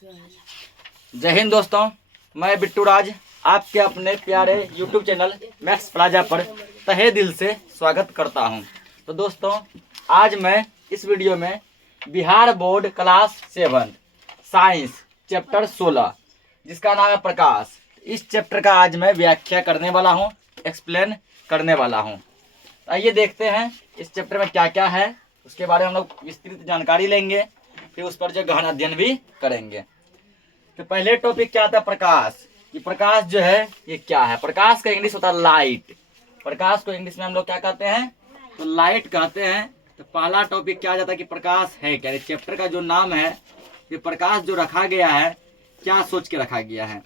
जय हिंद दोस्तों, मैं बिट्टू राज आपके अपने प्यारे YouTube चैनल मैक्स प्लाजा पर तहे दिल से स्वागत करता हूं। तो दोस्तों, आज मैं इस वीडियो में Bihar board class 7 science chapter 16 जिसका नाम है प्रकाश, इस चैप्टर का आज मैं व्याख्या करने वाला हूं, एक्सप्लेन करने वाला हूं। आइए देखते हैं इस चैप्टर में क्या क्या है, उसके बारे में हम लोग विस्तृत जानकारी लेंगे, फिर उस पर जो गहन अध्ययन भी करेंगे। तो पहले टॉपिक क्या आता है? प्रकाश। कि प्रकाश जो है ये क्या है? प्रकाश का इंग्लिश होता है लाइट। प्रकाश को इंग्लिश में हम लोग क्या कहते हैं? तो लाइट कहते हैं। तो पहला टॉपिक क्या आ जाता है कि प्रकाश है क्या। चैप्टर का जो नाम है, ये प्रकाश जो रखा गया है, क्या सोच के रखा गया है?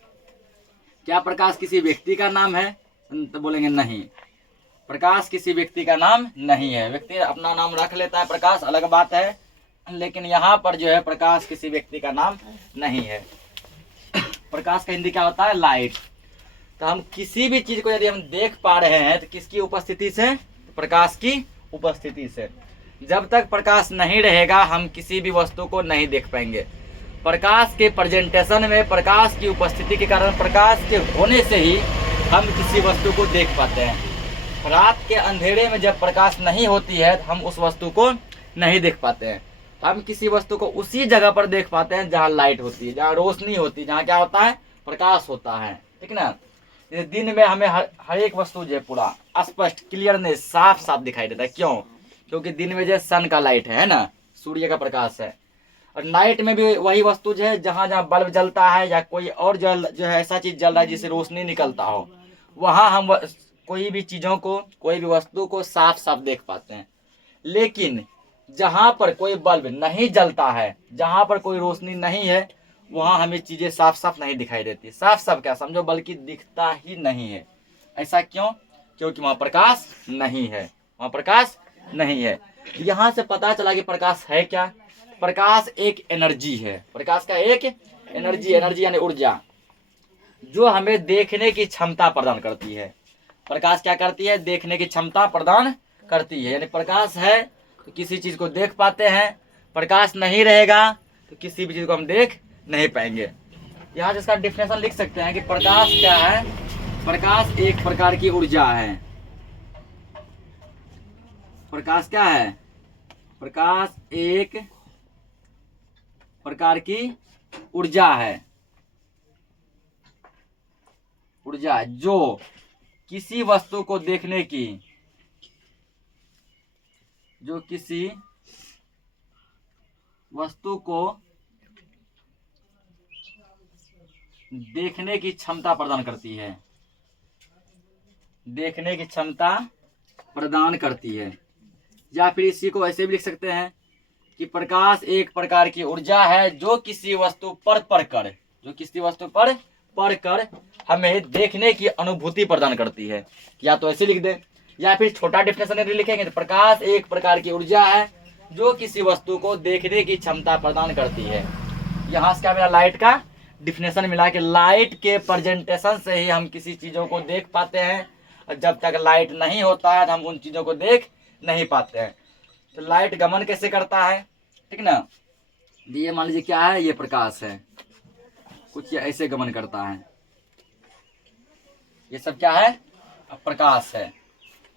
क्या प्रकाश किसी व्यक्ति का नाम है? तो बोलेंगे नहीं, प्रकाश किसी व्यक्ति का नाम नहीं है। व्यक्ति अपना नाम रख लेता है, प्रकाश अलग बात है, लेकिन यहाँ पर जो है प्रकाश किसी व्यक्ति का नाम नहीं है। प्रकाश का हिंदी क्या होता है? लाइट। तो हम किसी भी चीज को यदि हम देख पा रहे हैं तो किसकी उपस्थिति से? प्रकाश की उपस्थिति से। जब तक प्रकाश नहीं रहेगा हम किसी भी वस्तु को नहीं देख पाएंगे। प्रकाश के प्रेजेंटेशन में प्रकाश की उपस्थिति के कारण, प्रकाश के होने से ही हम किसी वस्तु को देख पाते हैं। रात के अंधेरे में जब प्रकाश नहीं होती है तो हम उस वस्तु को नहीं देख पाते हैं। हम किसी वस्तु को उसी जगह पर देख पाते हैं जहाँ लाइट होती है, जहाँ रोशनी होती है, जहाँ क्या होता है? प्रकाश होता है। ठीक ना? दिन में हमें हर एक वस्तु जो है पूरा स्पष्ट, क्लियरनेस, साफ साफ दिखाई देता है। क्यों? क्योंकि दिन में जो सन का लाइट है ना, सूर्य का प्रकाश है। और नाइट में भी वही वस्तु जो है, जहाँ जहाँ बल्ब जलता है या कोई और जो है ऐसा चीज जल रहा है जिससे रोशनी निकलता हो, वहाँ हम कोई भी चीजों को, कोई भी वस्तु को साफ साफ देख पाते हैं। लेकिन जहां पर कोई बल्ब नहीं जलता है, जहां पर कोई रोशनी नहीं है, वहां हमें चीजें साफ साफ नहीं दिखाई देती। साफ साफ क्या समझो, बल्कि दिखता ही नहीं है। ऐसा क्यों? क्योंकि वहां प्रकाश नहीं है, वहां प्रकाश नहीं है। यहां से पता चला कि प्रकाश है क्या? प्रकाश एक एनर्जी है। प्रकाश का एक एनर्जी यानी ऊर्जा, जो हमें देखने की क्षमता प्रदान करती है। प्रकाश क्या करती है? देखने की क्षमता प्रदान करती है। यानी प्रकाश है तो किसी चीज को देख पाते हैं, प्रकाश नहीं रहेगा तो किसी भी चीज को हम देख नहीं पाएंगे। यहाँ जिसका डिफिनेशन लिख सकते हैं कि प्रकाश क्या है? प्रकाश एक प्रकार की ऊर्जा है। प्रकाश क्या है? प्रकाश एक प्रकार की ऊर्जा है। ऊर्जा जो किसी वस्तु को देखने की, जो किसी वस्तु को देखने की क्षमता प्रदान करती है। देखने की क्षमता प्रदान करती है। या फिर इसी को ऐसे भी लिख सकते हैं कि प्रकाश एक प्रकार की ऊर्जा है जो किसी वस्तु पर पड़कर, जो किसी वस्तु पर पड़कर हमें देखने की अनुभूति प्रदान करती है। या तो ऐसे लिख दे, या फिर छोटा डिफिनेशन यदि लिखेंगे तो प्रकाश एक प्रकार की ऊर्जा है जो किसी वस्तु को देखने की क्षमता प्रदान करती है। यहाँ से क्या मिला? लाइट का डिफिनेशन मिला कि लाइट के प्रेजेंटेशन से ही हम किसी चीजों को देख पाते हैं, और जब तक लाइट नहीं होता है तो हम उन चीजों को देख नहीं पाते हैं। तो लाइट गमन कैसे करता है? ठीक ना? ये मान लीजिए क्या है? ये प्रकाश है, कुछ ये ऐसे गमन करता है। ये सब क्या है? प्रकाश है।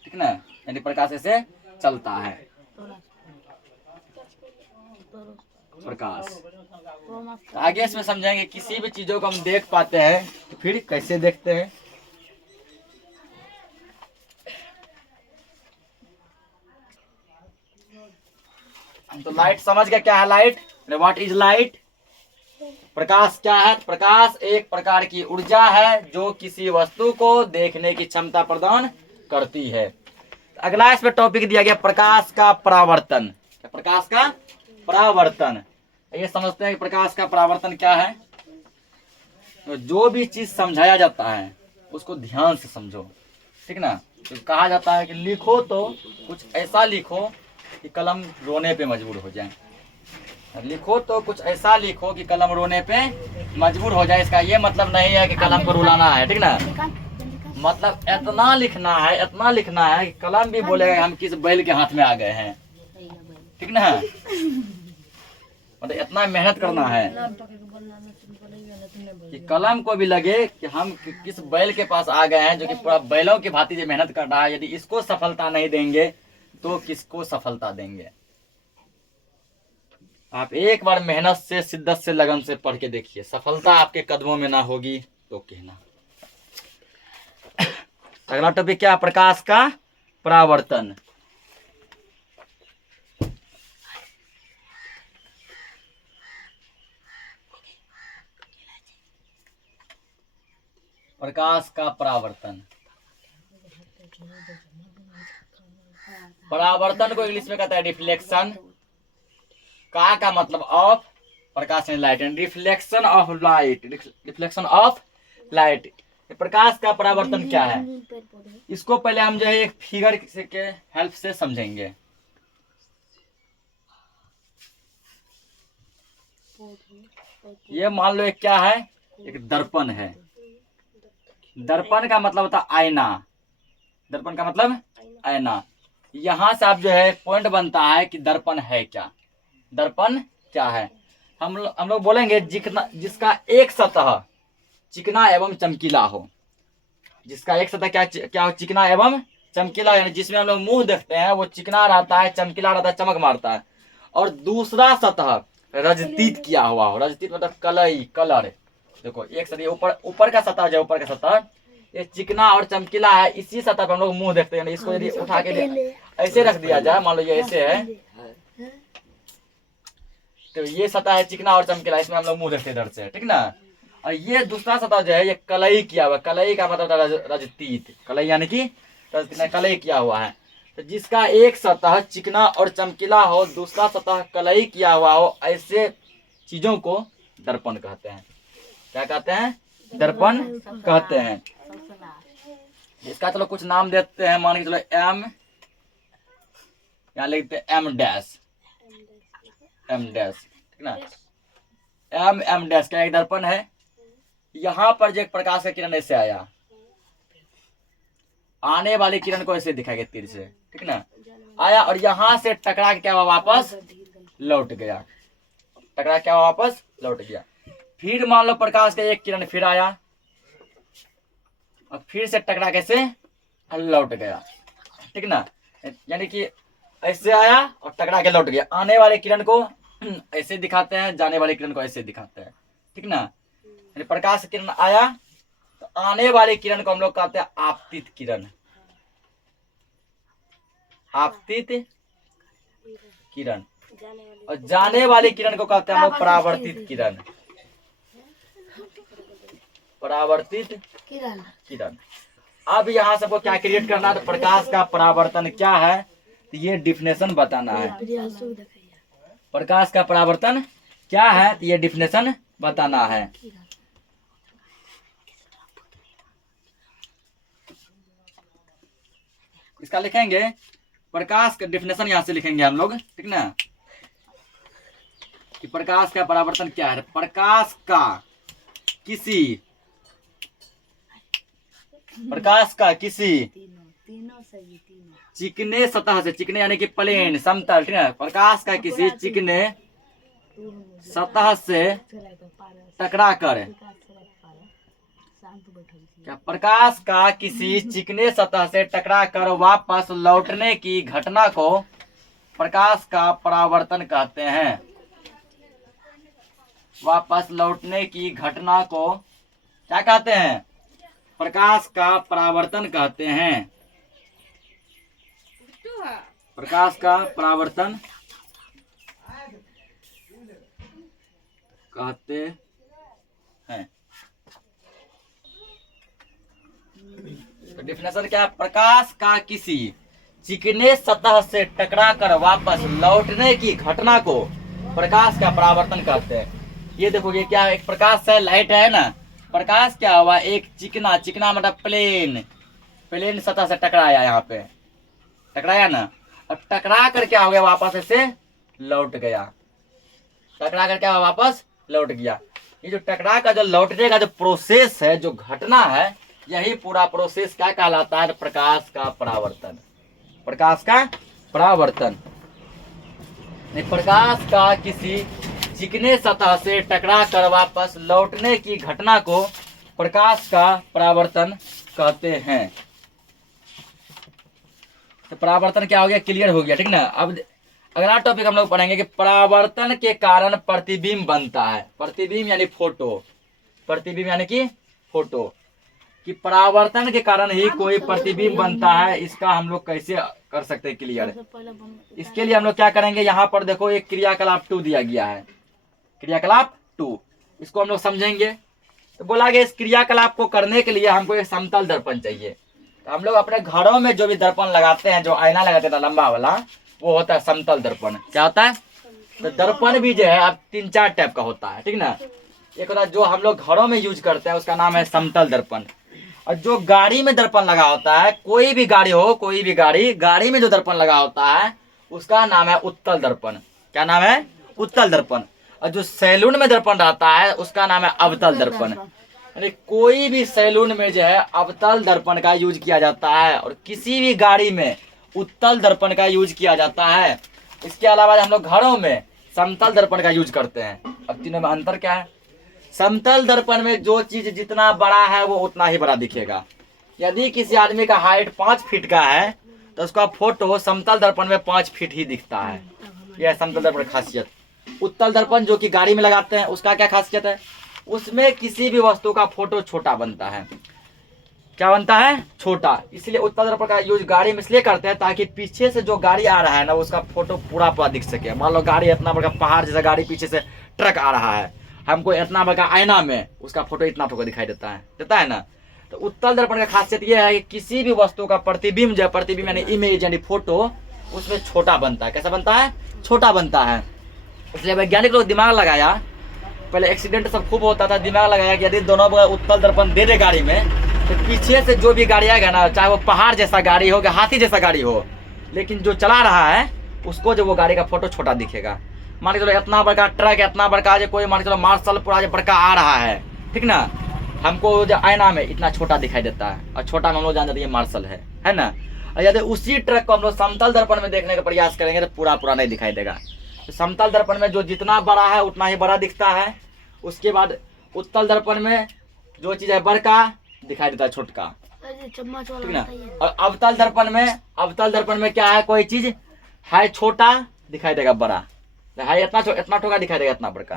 ठीक ना? यानी प्रकाश ऐसे चलता है। प्रकाश आगे इसमें समझाएंगे। किसी भी चीजों को हम देख पाते हैं तो फिर कैसे देखते हैं? तो लाइट समझ गया क्या है लाइट? What is light? प्रकाश क्या है? प्रकाश एक प्रकार की ऊर्जा है जो किसी वस्तु को देखने की क्षमता प्रदान करती है। अगला इसमें टॉपिक दिया गया प्रकाश का परावर्तन। प्रकाश का परावर्तन, ये समझते हैं कि प्रकाश का परावर्तन क्या है? जो भी चीज समझाया जाता है उसको ध्यान से समझो। ठीक ना? तो कहा जाता है कि लिखो तो कुछ ऐसा लिखो कि कलम रोने पे मजबूर हो जाए। लिखो तो कुछ ऐसा लिखो कि कलम रोने पे मजबूर हो जाए। इसका ये मतलब नहीं है कि कलम को रुलाना है। ठीक ना? मतलब इतना लिखना है, इतना लिखना है कि कलम भी बोलेगा हम किस बैल के हाथ में आ गए हैं। ठीक ना? मतलब इतना मेहनत करना है कि कलम को भी लगे कि हम किस बैल के पास आ गए हैं, जो कि पूरा बैलों की भांति जो मेहनत कर रहा है। यदि इसको सफलता नहीं देंगे तो किसको सफलता देंगे। आप एक बार मेहनत से, शिद्दत से, लगन से पढ़ के देखिए, सफलता आपके कदमों में ना होगी तो कहना। अगला टॉपिक क्या? प्रकाश का परावर्तन। प्रकाश का परावर्तन। परावर्तन को इंग्लिश में कहता है रिफ्लेक्शन। का मतलब ऑफ, प्रकाश में light, reflection of light, reflection of light. प्रकाश का परावर्तन क्या है, इसको पहले हम जो है एक फिगर के हेल्प से समझेंगे। ये मान लो एक क्या है, एक दर्पण है। दर्पण का मतलब होता है आईना। दर्पण का मतलब आईना। यहाँ से आप जो है पॉइंट बनता है कि दर्पण है क्या, दर्पण क्या है। हम लोग बोलेंगे जिसका एक सतह चिकना एवं चमकीला हो। जिसका एक सतह क्या हो, चिकना एवं चमकीला, यानी जिसमें हम लोग मुंह देखते हैं वो चिकना रहता है, चमकीला रहता है, चमक मारता है। और दूसरा सतह रजतीत किया हुआ हो। रजतीत मतलब कलई, कलर। देखो एक सतह ऊपर का सतह जो ऊपर का सतह ये चिकना और चमकीला है, इसी सतह पे हम लोग मुंह देखते हैं। इसको यदि उठा के ऐसे रख दिया जाए, मान लो ये ऐसे है, तो ये सतह है चिकना और चमकीला, इसमें हम लोग मुंह देखते हैं इधर से, ठीक ना। और ये दूसरा सतह जो है ये कलई किया हुआ। कलई का मतलब रजतीत, कलई यानी कि कलई किया हुआ है। तो जिसका एक सतह चिकना और चमकीला हो, दूसरा सतह कलई किया हुआ हो, ऐसे चीजों को दर्पण कहते हैं। क्या कहते हैं? दर्पण कहते हैं। इसका चलो कुछ नाम देते हैं, मान के चलो एम, यहाँ लिखते हैं एम डैश, एम डैश, ठीक ना। एम डैश क्या एक दर्पण है। यहाँ पर जो एक प्रकाश का किरण ऐसे आया, आने वाली किरण को ऐसे दिखाएगा तीर से, ठीक ना, आया और यहाँ से टकरा के क्या हुआ, वापस लौट गया। टकरा क्या हुआ, वापस लौट गया। फिर मान लो प्रकाश का एक किरण फिर आया और फिर से टकरा कैसे लौट गया, ठीक ना। यानी कि ऐसे आया और टकरा के लौट गया। आने वाले किरण को ऐसे दिखाते हैं, जाने वाले किरण को ऐसे दिखाते हैं, ठीक ना। यानी प्रकाश किरण आया तो आने वाले किरण को हम लोग कहते हैं आपतित किरण। आपतित किरण। और जाने वाली किरण को कहते हैं हम लोग परावर्तित किरण। परावर्तित किरण। अब यहाँ सबको क्या क्रिएट करना है, तो प्रकाश का परावर्तन क्या है, तो ये डिफिनेशन बताना है। प्रकाश का परावर्तन क्या है, तो ये डिफिनेशन बताना है। इसका लिखेंगे प्रकाश का डिफिनेशन, यहां से लिखेंगे हम लोग, ठीक ना, कि प्रकाश का परावर्तन क्या है। प्रकाश का किसी चिकने सतह से, चिकने यानी कि प्लेन, समतल, ठीक है। प्रकाश का किसी चिकने सतह से टकराकर, क्या प्रकाश का किसी चिकने सतह से टकराकर वापस लौटने की घटना को प्रकाश का परावर्तन कहते हैं। वापस लौटने की घटना को क्या कहते हैं, प्रकाश का परावर्तन कहते हैं। प्रकाश का परावर्तन कहते हैं। तो डिफिनेशन क्या है, प्रकाश का किसी चिकने सतह से टकराकर वापस लौटने की घटना को प्रकाश का परावर्तन कहते हैं। ये देखो ये क्या है, एक प्रकाश है, लाइट है ना। प्रकाश क्या हुआ, एक चिकना मतलब प्लेन सतह से टकराया, यहाँ पे टकराया ना, और टकरा कर क्या हो गया, वापस ऐसे लौट गया। टकरा कर क्या हुआ, वापस लौट गया। ये जो टकरा का जो लौटने का जो प्रोसेस है, जो घटना है, यही पूरा प्रोसेस क्या कहलाता है, प्रकाश का परावर्तन। प्रकाश का परावर्तन। प्रकाश का किसी चिकने सतह से टकरा कर वापस लौटने की घटना को प्रकाश का परावर्तन कहते हैं। तो परावर्तन क्या हो गया, क्लियर हो गया, ठीक ना। अब अगला टॉपिक हम लोग पढ़ेंगे कि परावर्तन के कारण प्रतिबिंब बनता है। प्रतिबिंब यानी फोटो, प्रतिबिंब यानी कि फोटो, कि परावर्तन के कारण ही कोई प्रतिबिंब बनता है। इसका हम लोग कैसे कर सकते हैं क्लियर। इसके लिए हम लोग क्या करेंगे, यहाँ पर देखो एक क्रियाकलाप 2 दिया गया है, क्रियाकलाप 2, इसको हम लोग समझेंगे। तो बोला गया इस क्रियाकलाप को करने के लिए हमको एक समतल दर्पण चाहिए। तो हम लोग अपने घरों में जो भी दर्पण लगाते हैं, जो आईना लगाते हैं लंबा वाला, वो होता है समतल दर्पण। क्या होता है, तो दर्पण भी जो है अब 3-4 टाइप का होता है, ठीक ना। एक होता है जो हम लोग घरों में यूज करते हैं, उसका नाम है समतल दर्पण। और जो गाड़ी में दर्पण लगा होता है, कोई भी गाड़ी हो, कोई भी गाड़ी में जो दर्पण लगा होता है, उसका नाम है उत्तल दर्पण। क्या नाम है, उत्तल दर्पण। और जो सैलून में दर्पण रहता है, उसका नाम है अवतल दर्पण। यानी कोई भी सैलून में जो है अवतल दर्पण का यूज किया जाता है, और किसी भी गाड़ी में उत्तल दर्पण का यूज किया जाता है। इसके अलावा हम लोग घरों में समतल दर्पण का यूज करते हैं। अब तीनों में अंतर क्या है, समतल दर्पण में जो चीज जितना बड़ा है वो उतना ही बड़ा दिखेगा। यदि किसी आदमी का हाइट 5 फीट का है, तो उसका फोटो समतल दर्पण में 5 फीट ही दिखता है। यह समतल दर्पण की खासियत। उत्तल दर्पण जो कि गाड़ी में लगाते हैं, उसका क्या खासियत है, उसमें किसी भी वस्तु का फोटो छोटा बनता है। क्या बनता है, छोटा। इसलिए उत्तल दर्पण का यूज गाड़ी में इसलिए करते हैं ताकि पीछे से जो गाड़ी आ रहा है ना, उसका फोटो पूरा पूरा दिख सके। मान लो गाड़ी इतना बड़ा पहाड़ जैसा गाड़ी, पीछे से ट्रक आ रहा है, हमको इतना बड़ा आईना में उसका फोटो इतना ठोकर दिखाई देता है ना। तो उत्तल दर्पण का खासियत यह है कि किसी भी वस्तु का प्रतिबिंब जो प्रतिबिंब यानी इमेज यानी फोटो, उसमें छोटा बनता है। कैसा बनता है, छोटा बनता है। इसलिए वैज्ञानिक लोग दिमाग लगाया, पहले एक्सीडेंट सब खूब होता था, दिमाग लगाया कि यदि दोनों उत्तल दर्पण दे दे गाड़ी में, तो पीछे से जो भी गाड़ी आएगा ना, चाहे वो पहाड़ जैसा गाड़ी हो, हाथी जैसा गाड़ी हो, लेकिन जो चला रहा है उसको जो वो गाड़ी का फोटो छोटा दिखेगा। मान के चलो इतना बड़का ट्रक, इतना बड़का जो कोई मान के चलो मार्शल पूरा जो बड़का आ रहा है, ठीक ना, हमको जो आईना में इतना छोटा दिखाई देता है, और छोटा में हम लोग जान जाते हैं मार्शल है ना। और यदि उसी ट्रक को हम लोग समतल दर्पण में देखने का प्रयास करेंगे तो पूरा पूरा नहीं दिखाई देगा। तो समतल दर्पण में जो जितना बड़ा है उतना ही बड़ा दिखता है। उसके बाद उत्तल दर्पण में जो चीज है बड़का दिखाई देता है छोटका, ठीक ना। और अवतल दर्पण में क्या है, कोई चीज है छोटा दिखाई देगा बड़ा, है इतना ठोका दिखाई देगा इतना बड़का।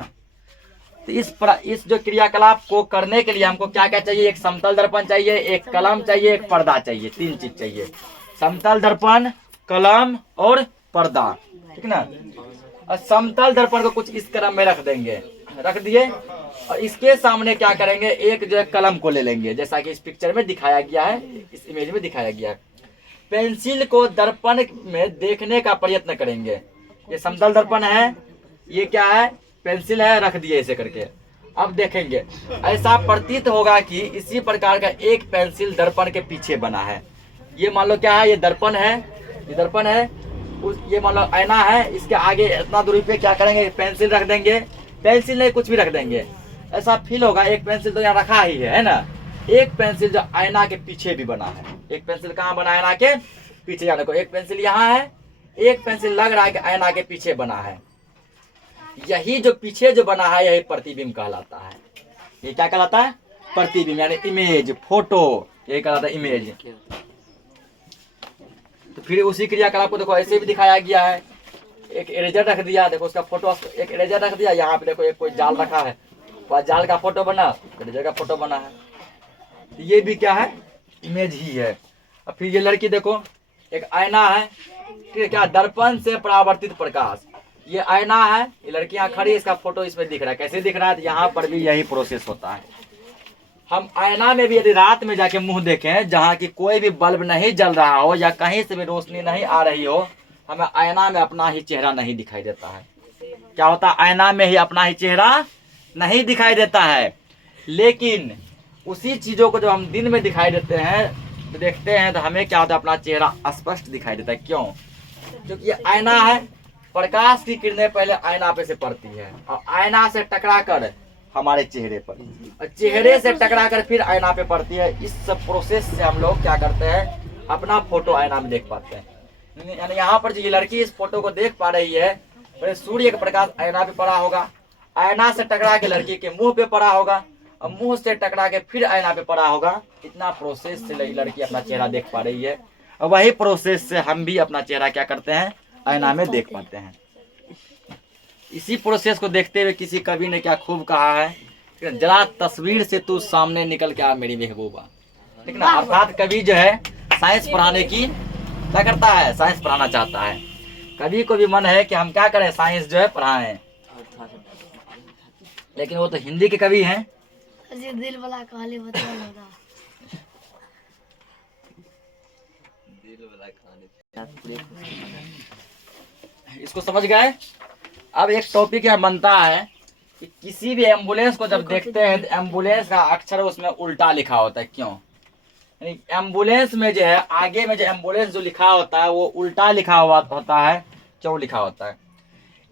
तो इस जो क्रियाकलाप को करने के लिए हमको क्या क्या चाहिए, एक समतल दर्पण चाहिए, एक कलम चाहिए, एक पर्दा चाहिए, 3 चीज चाहिए। समतल दर्पण, कलम और पर्दा, ठीक ना। और समतल दर्पण को कुछ इस क्रम में रख दिए, और इसके सामने क्या करेंगे, एक जो है कलम को ले लेंगे, जैसा कि इस पिक्चर में दिखाया गया है, इस इमेज में दिखाया गया है। पेंसिल को दर्पण में देखने का प्रयत्न करेंगे। ये समतल दर्पण है, ये क्या है, पेंसिल है, रख दिए ऐसे करके। अब देखेंगे, ऐसा प्रतीत होगा कि इसी प्रकार का एक पेंसिल दर्पण के पीछे बना है। ये मान लो क्या है, ये दर्पण है, ये मान लो आईना है, इसके आगे इतना दूरी पे क्या करेंगे, पेंसिल रख देंगे। पेंसिल नहीं, कुछ भी रख देंगे, ऐसा फील होगा एक पेंसिल तो यहाँ रखा ही है ना। एक पेंसिल जो आईना के पीछे भी बना है, एक पेंसिल कहाँ बना है, आईना के पीछे। जाने को एक पेंसिल यहाँ है, एक पेंसिल लग रहा है कि आईना के पीछे बना है। यही जो पीछे जो बना है, यही प्रतिबिंब कहलाता है। ये क्या कहलाता है, प्रतिबिंब यानी इमेज, फोटो, यही कहलाता है इमेज। तो फिर उसी क्रियाकलाप को देखो ऐसे भी दिखाया गया है। एक इरेजर रख दिया, देखो उसका फोटो, एक इरेजर रख दिया, यहाँ पे देखो एक कोई जाल रखा है, वह जाल का फोटो बना, इरेजर का फोटो बना है। तो ये भी क्या है, इमेज ही है। और फिर ये लड़की देखो, एक आईना है, ठीक है, क्या, दर्पण से परावर्तित प्रकाश, ये आईना है, ये लड़की यहाँ खड़ी है, इसका फोटो इसमें दिख रहा है। कैसे दिख रहा है, तो यहाँ पर भी यही प्रोसेस होता है। हम आईना में भी यदि रात में जाके मुंह देखें, जहाँ की कोई भी बल्ब नहीं जल रहा हो या कहीं से भी रोशनी नहीं आ रही हो, हमें आईना में अपना ही चेहरा नहीं दिखाई देता है। क्या होता है, आईना में ही अपना ही चेहरा नहीं दिखाई देता है। लेकिन उसी चीजों को जब हम दिन में दिखाई देते हैं, तो देखते हैं, तो हमें क्या होता है, अपना चेहरा स्पष्ट दिखाई देता है। क्यों, क्योंकि ये आईना है, प्रकाश की किरणें पहले आईना पे से पड़ती है, और आईना से टकरा कर हमारे चेहरे पर, और चेहरे से टकरा कर फिर आईना पे पड़ती है। इस सब प्रोसेस से हम लोग क्या करते हैं, अपना फोटो आईना में देख पाते हैं। यानी यहाँ पर जो ये लड़की इस फोटो को देख पा रही है, पहले सूर्य का प्रकाश आईना पे पड़ा होगा, आईना से टकरा के लड़की के मुंह पे पड़ा होगा और मुंह से टकरा के फिर आईना पे पड़ा होगा। इतना प्रोसेस से लड़की अपना चेहरा देख पा रही है और वही प्रोसेस से हम भी अपना चेहरा क्या करते हैं, आईना में देख पाते हैं। इसी प्रोसेस को देखते हुए किसी कवि ने क्या खूब कहा है, जरा तस्वीर से तू सामने निकल के आ मेरी महबूबा, ठीक ना। अर्थात कवि जो है साइंस पढ़ाने की क्या करता है, साइंस पढ़ाना चाहता है। कवि को भी मन है कि हम क्या करें, साइंस जो है पढ़ाएं, लेकिन वो तो हिंदी के कवि हैं। दिल वाला कहानी बता होगा। इसको समझ गए। अब एक टॉपिक यहाँ बनता है कि किसी भी एम्बुलेंस को जब देखते हैं तो एम्बुलेंस का अक्षर उसमें उल्टा लिखा होता है, क्यों? यानी एम्बुलेंस में जो है आगे में जो एम्बुलेंस जो लिखा होता है वो उल्टा लिखा हुआ होता है, क्यों लिखा होता है?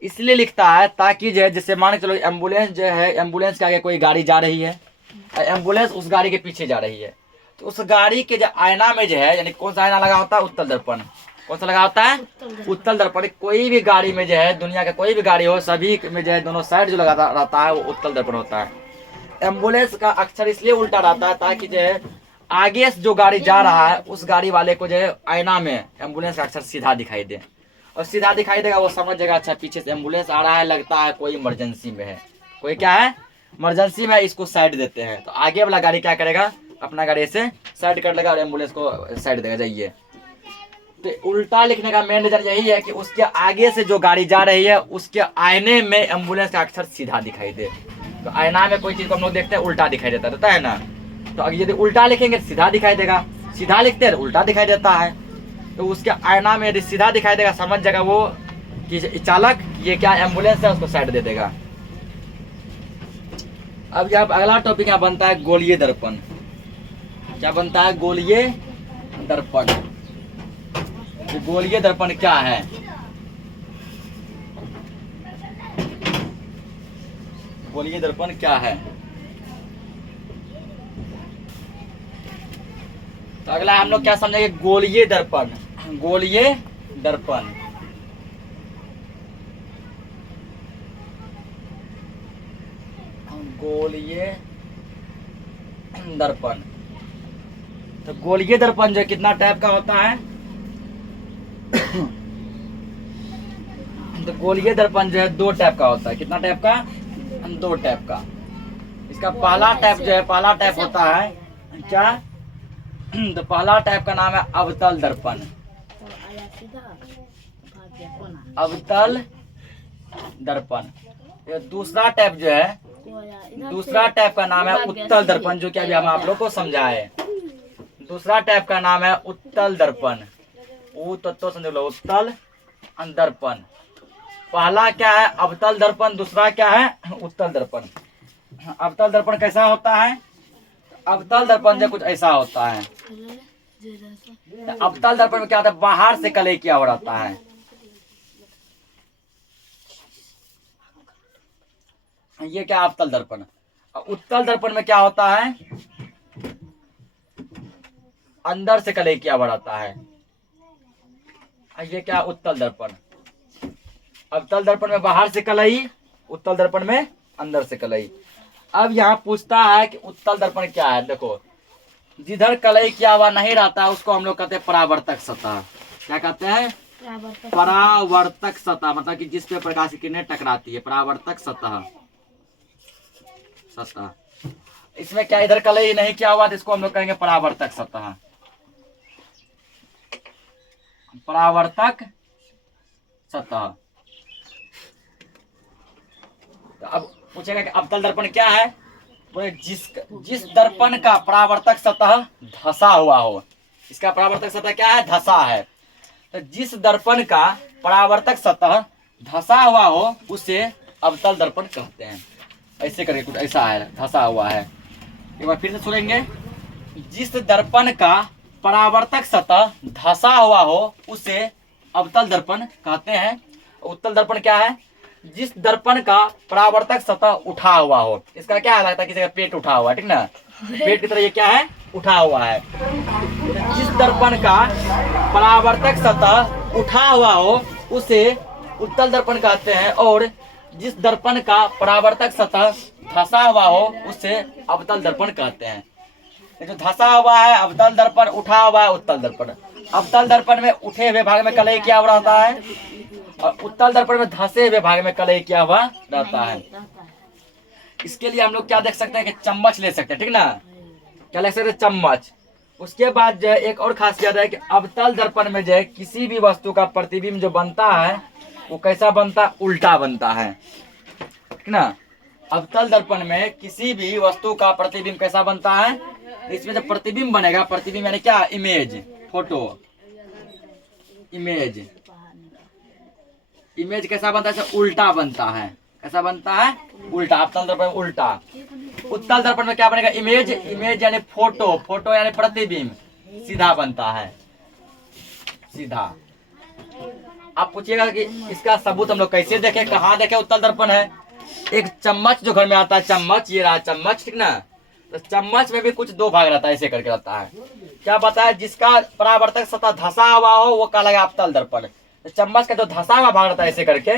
इसलिए लिखता है ताकि जो है, जैसे मान के चलो एम्बुलेंस जो है, एम्बुलेंस के आगे कोई गाड़ी जा रही है, एम्बुलेंस उस गाड़ी के पीछे जा रही है, तो उस गाड़ी के जो आईना में जो है, यानी कौन सा आईना लगा होता है, उत्तल दर्पण। कौन सा लगा होता है, उत्तल दर्पण। कोई भी गाड़ी में जो है, दुनिया का कोई भी गाड़ी हो, सभी में जो है दोनों साइड जो लगा रहता है वो उत्तल दर्पण होता है। एम्बुलेंस का अक्षर इसलिए उल्टा रहता है ताकि जो है आगे से जो गाड़ी जा रहा है उस गाड़ी वाले को जो है आईना में एम्बुलेंस का अक्षर सीधा दिखाई दे, और सीधा दिखाई देगा, वो समझ जाएगा अच्छा पीछे से एम्बुलेंस आ रहा है, लगता है कोई इमरजेंसी में है, कोई क्या है, इमरजेंसी में, इसको साइड देते हैं। तो आगे वाला गाड़ी क्या करेगा, अपना गाड़ी से साइड कर लेगा और एम्बुलेंस को साइड देगा, जाइए। तो उल्टा लिखने का मेन रीजन यही है कि उसके आगे से जो गाड़ी जा रही है उसके आईने में एम्बुलेंस का अक्षर सीधा दिखाई दे। तो आईना में कोई चीज को हम लोग देखते हैं उल्टा दिखाई देता है ना, तो अगर यदि उल्टा लिखेंगे सीधा दिखाई देगा, सीधा लिखते हैं उल्टा दिखाई देता है, तो उसके आईना में यदि सीधा दिखाई देगा समझ जाएगा वो कि चालक ये क्या एम्बुलेंस है, उसको साइड दे देगा। अब यहाँ अगला टॉपिक यहाँ बनता है गोलीय दर्पण। क्या बनता है, गोलीय दर्पण। तो गोलीय दर्पण क्या है, गोलीय दर्पण क्या है? तो अगला हम लोग क्या समझेंगे, गोलीय दर्पण। गोलीय दर्पण, गोलीय दर्पण। तो गोलीय दर्पण जो कितना टाइप का होता है, तो गोलीय दर्पण जो है 2 टाइप का होता है। कितना टाइप का, 2 टाइप का। इसका पहला टाइप जो है, पहला टाइप होता है क्या, तो पहला टाइप का नाम है अवतल दर्पण। अवतल दर्पण। दूसरा टाइप जो है, दूसरा टाइप का नाम है उत्तल दर्पण, जो कि अभी हम आप लोग को समझाए। दूसरा टाइप का नाम है उत्तल दर्पण। तो समझ लो, उत्तल दर्पण। पहला क्या है, अवतल दर्पण, दूसरा क्या है, उत्तल दर्पण। अवतल दर्पण कैसा होता है, अवतल दर्पण जो कुछ ऐसा होता है। अवतल दर्पण में क्या होता है, बाहर से कलई किया हो रहता है। ये क्या अवतल दर्पण। उत्तल दर्पण में क्या होता है, अंदर से कलई किया हुआ रहता है। ये क्या, उत्तल दर्पण। अवतल दर्पण में बाहर से कलई, उत्तल दर्पण में अंदर से कलई। अब यहाँ पूछता है कि उत्तल दर्पण क्या है। देखो, जिधर कलई किया हुआ नहीं रहता है उसको हम लोग कहते हैं परावर्तक सतह। क्या कहते हैं, परावर्तक सतह, मतलब कि जिस पे प्रकाश की किरणें टकराती है, परावर्तक सतह। सतह इसमें क्या, इधर कलई नहीं किया हुआ तो इसको हम लोग कहेंगे परावर्तक सतह। परावर्तक सतह। तो अब पूछेगा कि अवतल दर्पण क्या है, बोले जिस दर्पण का परावर्तक सतह धसा हुआ हो। इसका परावर्तक सतह क्या है, धसा है। तो जिस दर्पण का परावर्तक सतह धसा हुआ हो उसे अवतल दर्पण कहते हैं। ऐसे करके कुछ ऐसा है, धसा हुआ है। एक बार फिर से सुनेंगे, जिस दर्पण का परावर्तक सतह धसा हुआ हो उसे अवतल दर्पण कहते हैं। उत्तल दर्पण क्या है, जिस दर्पण का परावर्तक सतह उठा हुआ हो। इसका क्या लगता है, किसी का पेट उठा हुआ है, ठीक ना, पेट की तरह ये क्या है, उठा हुआ है। तो जिस दर्पण का परावर्तक सतह उठा हुआ हो उसे उत्तल दर्पण कहते हैं, और जिस दर्पण का परावर्तक सतह धंसा हुआ हो उसे अवतल दर्पण कहते हैं। ये जो धंसा हुआ है अवतल दर्पण, उठा हुआ है उत्तल दर्पण। अवतल दर्पण में उठे हुए भाग में कलई किया हुआ रहता है और उत्तल दर्पण में धंसे हुए भाग में कलई किया हुआ रहता है। इसके लिए हम लोग क्या देख सकते हैं कि चम्मच ले सकते हैं, ठीक ना, क्या ले सकते हैं, चम्मच। उसके बाद जो है एक और खासियत है कि अवतल दर्पण में जो है किसी भी वस्तु का प्रतिबिंब जो बनता है वो कैसा बनता है, उल्टा बनता है, ठीक ना। अवतल दर्पण में किसी भी वस्तु का प्रतिबिंब कैसा बनता है, इसमें जब प्रतिबिंब बनेगा, प्रतिबिंब यानी क्या, इमेज, फोटो, इमेज, इमेज कैसा बनता है, उल्टा बनता है। कैसा बनता है, उल्टा। अवतल दर्पण में उल्टा। उत्तल दर्पण में क्या बनेगा, इमेज, इमेज यानी फोटो, फोटो यानी प्रतिबिंब, सीधा बनता है, सीधा। आप पूछिएगा कि इसका सबूत हम लोग कैसे देखें, कहाँ देखें उत्तल दर्पण है। एक चम्मच जो घर में आता है, चम्मच, ये रहा चम्मच, ठीक ना। तो चम्मच में भी कुछ दो भाग रहता है, ऐसे करके रहता है। क्या बताया, जिसका परावर्तक सतह धंसा हुआ हो वो कहलाएगा अवतल दर्पण। तो चम्मच का जो धंसा हुआ भाग रहता है ऐसे करके,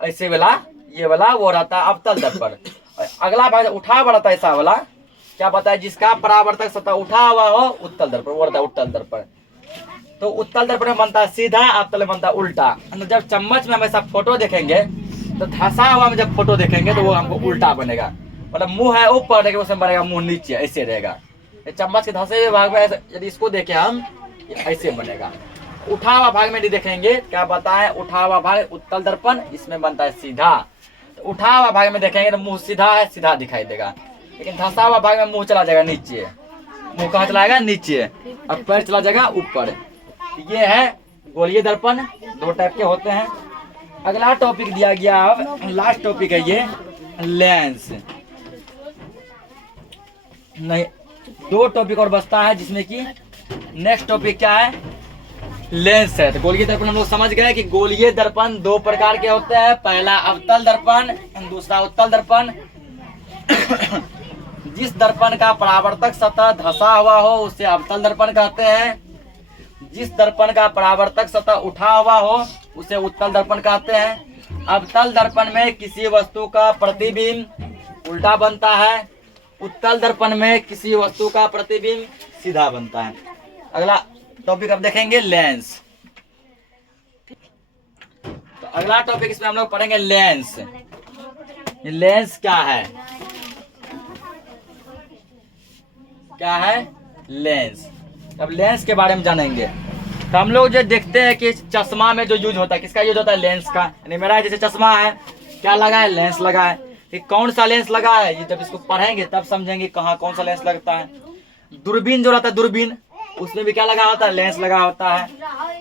ऐसे वाला, ये वाला, वो रहता है अवतल दर्पण। अगला भाग उठा हुआ रहता है ऐसा वाला, क्या बताया, जिसका परावर्तक सतह उठा हुआ हो उत्तल दर्पण, वो रहता है उत्तल दर्पण। तो उत्तल दर्पण में बनता है सीधा, अवतल में बनता है उल्टा। जब चम्मच में हम ऐसा फोटो देखेंगे तो धंसा हुआ में जब फोटो देखेंगे तो वो हमको उल्टा बनेगा, मतलब मुंह है ऊपर लेकिन उसमें बनेगा मुंह नीचे, ऐसे रहेगा। चम्मच के धंसे हुए भाग में यदि इसको देखें हम, ऐसे बनेगा। उठा हुआ भाग में यदि देखेंगे, क्या बताए, उठा हुआ भाग उत्तल दर्पण, इसमें बनता है सीधा। तो उठा हुआ भाग में देखेंगे तो मुंह सीधा है, सीधा दिखाई देगा, लेकिन धंसा हुआ भाग में मुंह चला जाएगा नीचे, मुंह कहाँ चला जाएगा, नीचे, और पैर चला जाएगा ऊपर। ये है गोलीय दर्पण, दो टाइप के होते हैं। अगला टॉपिक दिया गया, अब लास्ट टॉपिक है ये लेंस। नहीं, दो टॉपिक और बचता है, जिसमें कि नेक्स्ट टॉपिक क्या है, लेंस है। तो गोलीय दर्पण हम लोग समझ गए कि गोलीय दर्पण दो प्रकार के होते हैं, पहला अवतल दर्पण, दूसरा उत्तल दर्पण। जिस दर्पण का परावर्तक सतह धंसा हुआ हो उसे अवतल दर्पण कहते हैं। जिस दर्पण का परावर्तक सतह उठा हुआ हो उसे उत्तल दर्पण कहते हैं। अवतल दर्पण में किसी वस्तु का प्रतिबिंब उल्टा बनता है, उत्तल दर्पण में किसी वस्तु का प्रतिबिंब सीधा बनता है। अगला टॉपिक अब देखेंगे लेंस। तो अगला टॉपिक इसमें हम लोग पढ़ेंगे लेंस। ये लेंस क्या है, क्या है लेंस। अब लेंस के बारे में जानेंगे। तो हम लोग जो देखते हैं कि चश्मा में जो यूज होता है, किसका यूज होता है, लेंस का। यानी मेरा जैसे चश्मा है, क्या लगा है, लेंस लगा है। कि कौन सा लेंस लगा है, ये जब इसको पढ़ेंगे तब समझेंगे कहाँ कौन सा लेंस लगता है। दूरबीन जो रहता है, दूरबीन, उसमें भी क्या लगा होता है, लेंस लगा होता है।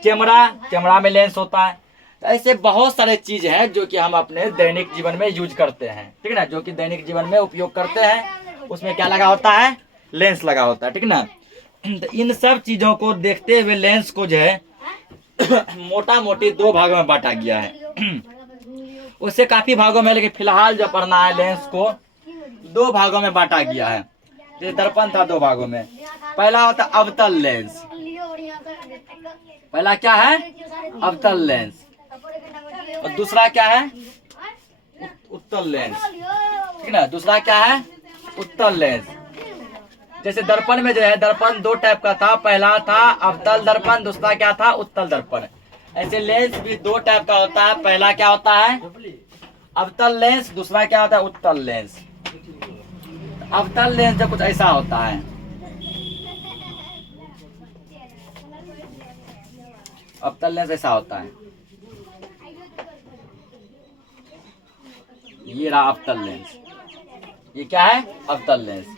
कैमरा, कैमरा में लेंस होता है। तो ऐसे बहुत सारे चीज हैं जो कि हम अपने दैनिक जीवन में यूज करते हैं, ठीक है ना, जो कि दैनिक जीवन में उपयोग करते हैं, उसमें क्या लगा होता है, लेंस लगा होता है, ठीक ना। तो इन सब चीजों को देखते हुए लेंस को जो है मोटा मोटी दो भागों में बांटा गया है। उससे काफी भागों में, लेकिन फिलहाल जो पढ़ना है लेंस को दो भागों में बांटा गया है। जैसे दर्पण था दो भागों में, पहला होता है अवतल लेंस। पहला क्या है, अवतल लेंस, और दूसरा क्या है, उत्तल लेंस, ठीक ना। दूसरा क्या है, उत्तल लेंस। जैसे दर्पण में जो है, दर्पण दो टाइप का था, पहला था अवतल दर्पण, दूसरा क्या था, उत्तल दर्पण। ऐसे लेंस भी दो टाइप का होता है, पहला क्या होता है, अवतल लेंस, दूसरा क्या होता है, उत्तल लेंस। अवतल लेंस जब कुछ ऐसा होता है, अवतल लेंस ऐसा होता है, ये रहा अवतल लेंस, ये क्या है, अवतल लेंस।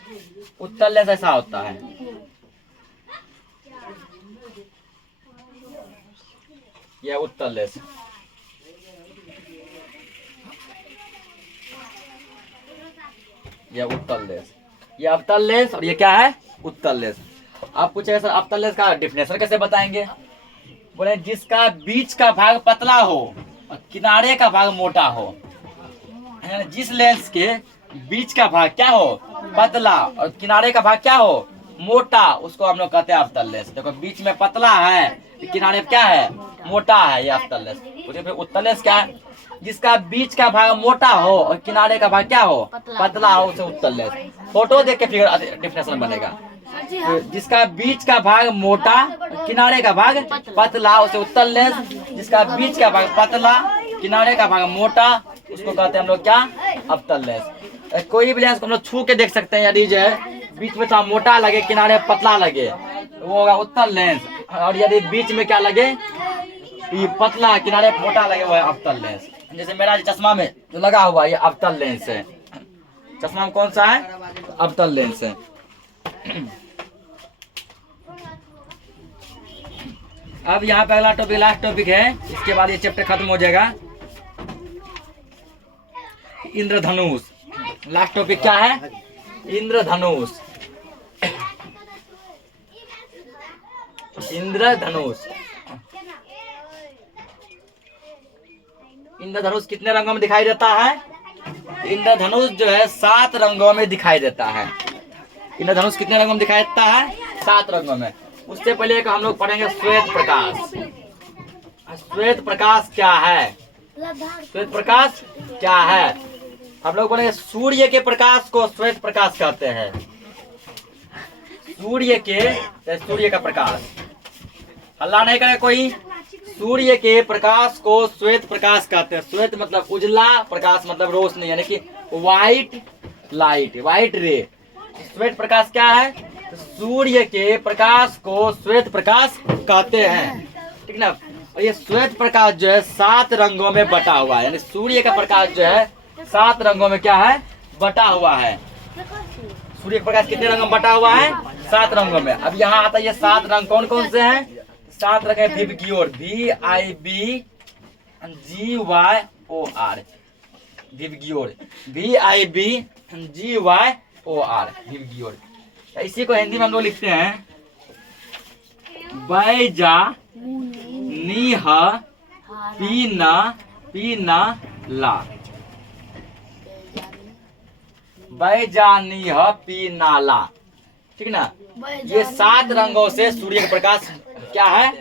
उत्तल लेंस ऐसा होता है, यह उत्तल लेंस। यह उत्तल लेंस, ये अवतल लेंस, और ये क्या है, उत्तल लेंस। आप पूछेगा सर अवतल लेंस का डिफिनेशन कैसे बताएंगे, बोले जिसका बीच का भाग पतला हो और किनारे का भाग मोटा हो। जिस लेंस के बीच का भाग क्या हो, पतला, और किनारे का भाग क्या हो, मोटा, उसको हम लोग कहते हैं अवतल लेंस। देखो बीच में पतला है, किनारे क्या है, मोटा है, ये अवतल लेंस। फिर उत्तल लेंस क्या है, जिसका बीच का भाग मोटा हो और किनारे का भाग क्या हो, पतला हो, उसे उत्तल लेंस। फोटो देख के फिगर डेफिनेशन बनेगा। तो जिसका बीच का भाग मोटा, किनारे का भाग पतला, उसे उत्तल लेंस। जिसका बीच का भाग पतला, किनारे का भाग मोटा, उसको कहते हैं हम लोग क्या, अवतल लेंस। कोई भी लेंस को हम लोग छू के देख सकते हैं, यदि जो है बीच में थोड़ा मोटा लगे, किनारे पतला लगे, वो होगा उत्तल लेंस। और यदि बीच में क्या लगे, ये पतला, किनारे मोटा लगे, वो है अवतल लेंस। जैसे मेरा चश्मा में जो लगा हुआ ये अवतल लेंस है। चश्मा में कौन सा है, अवतल लेंस है। अब यहाँ पे अगला टॉपिक, लास्ट टॉपिक है, इसके बाद ये चैप्टर खत्म हो जाएगा। इंद्रधनुष। लास्ट टॉपिक क्या है, इंद्रधनुष। इंद्रधनुष। इंद्रधनुष कितने रंगों में दिखाई देता है? इंद्रधनुष जो है 7 रंगों में दिखाई देता है। इंद्रधनुष कितने रंगों में दिखाई देता है? 7 रंगों में। उससे पहले हम लोग पढ़ेंगे श्वेत प्रकाश। श्वेत प्रकाश क्या है? श्वेत प्रकाश क्या है? हम लोग बोलेंगे सूर्य के प्रकाश को श्वेत प्रकाश कहते हैं। सूर्य का प्रकाश, हल्ला नहीं करे कोई। सूर्य के प्रकाश को श्वेत प्रकाश कहते हैं। श्वेत मतलब उजला, प्रकाश मतलब रोशनी, यानी कि व्हाइट लाइट, व्हाइट रे। श्वेत प्रकाश क्या है? सूर्य के प्रकाश को श्वेत प्रकाश कहते हैं, ठीक ना। और ये श्वेत प्रकाश जो है 7 रंगों में बटा हुआ है, यानी सूर्य का प्रकाश जो है 7 रंगों में क्या है, बटा हुआ है। सूर्य का प्रकाश कितने रंगों में बटा हुआ है? 7 रंगों में। अब यहाँ आता है ये 7 रंग कौन कौन से हैं? 7 रंग है VIBGYOR, VIBGYOR, VIBGYOR, VIBGYOR, VIBGYOR. इसी को हिंदी में हम लोग लिखते हैं बैजा नीह पीना ला। बैजानीह पीनाला, ठीक ना। ये 7 रंगों से सूर्य का प्रकाश क्या है,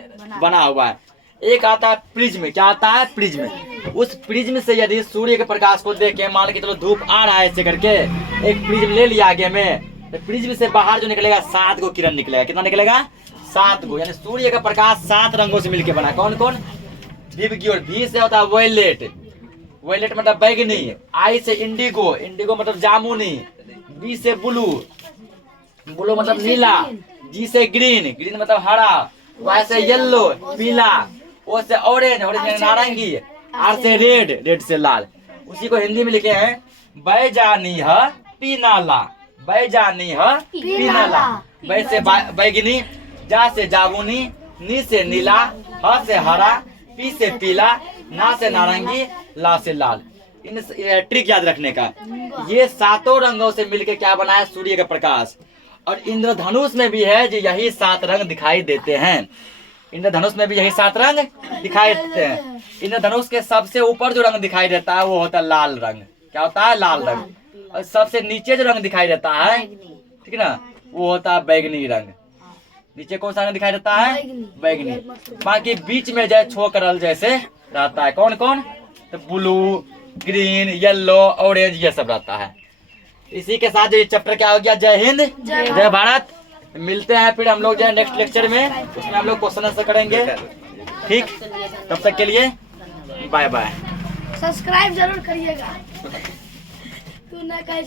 बना हुआ है। एक आता है प्रिज्म। क्या आता है? प्रिज्म। उस प्रिज्म से यदि सूर्य के प्रकाश को देखें, मान के चलो धूप आ रहा है ऐसे करके, एक प्रिज्म ले लिया आगे में, तो प्रिज्म से बाहर जो निकलेगा 7 गो किरण निकलेगा। कितना निकलेगा? 7 गो। यानी सूर्य का प्रकाश 7 रंगों से मिलकर बना। कौन कौन? विबग्योर, V से होता है वोयलेट, वोयलेट मतलब बैगनी, I से इंडिगो, इंडिगो मतलब जामुनी, B से ब्लू, ब्लू मतलब नीला, G से ग्रीन, ग्रीन मतलब हरा, Y से येलो पीला, O से ऑरेंज, ऑरेंज नारंगी, R से रेड, रेड से लाल। उसी को हिंदी में लिखे हैं बैजानीह पीनाला, बैजानीह पीनाला। बै से बैगनी, जा से जामुनी, नी से नीला, ह से हरा, पी से पीला, ना से नारंगी, ला से लाल। इन ट्रिक याद रखने का। ये 7 रंगों से मिलकर क्या बना है? सूर्य का प्रकाश। और इंद्रधनुष में भी है जो यही 7 रंग दिखाई देते हैं। इंद्रधनुष में भी यही 7 रंग दिखाई देते हैं। इंद्रधनुष के सबसे ऊपर जो रंग दिखाई देता है वो होता है लाल रंग। क्या होता है? लाल रंग। और सबसे नीचे जो रंग दिखाई देता है, ठीक ना, वो होता है बैगनी रंग। नीचे कौन सा रंग दिखाई देता है? बैगनी। बाकी बीच में जैसे छोकरल जैसे रहता है। कौन कौन? तो ब्लू, ग्रीन, येलो, ऑरेंज, ये सब रहता है। इसी के साथ ये चैप्टर क्या हो गया? जय हिंद, जय भारत। मिलते हैं फिर हम लोग जो है नेक्स्ट लेक्चर में, उसमें हम लोग क्वेश्चन आंसर करेंगे। ठीक, तब तक के लिए बाय बाय। सब्सक्राइब जरूर करिएगा। तू ना कहे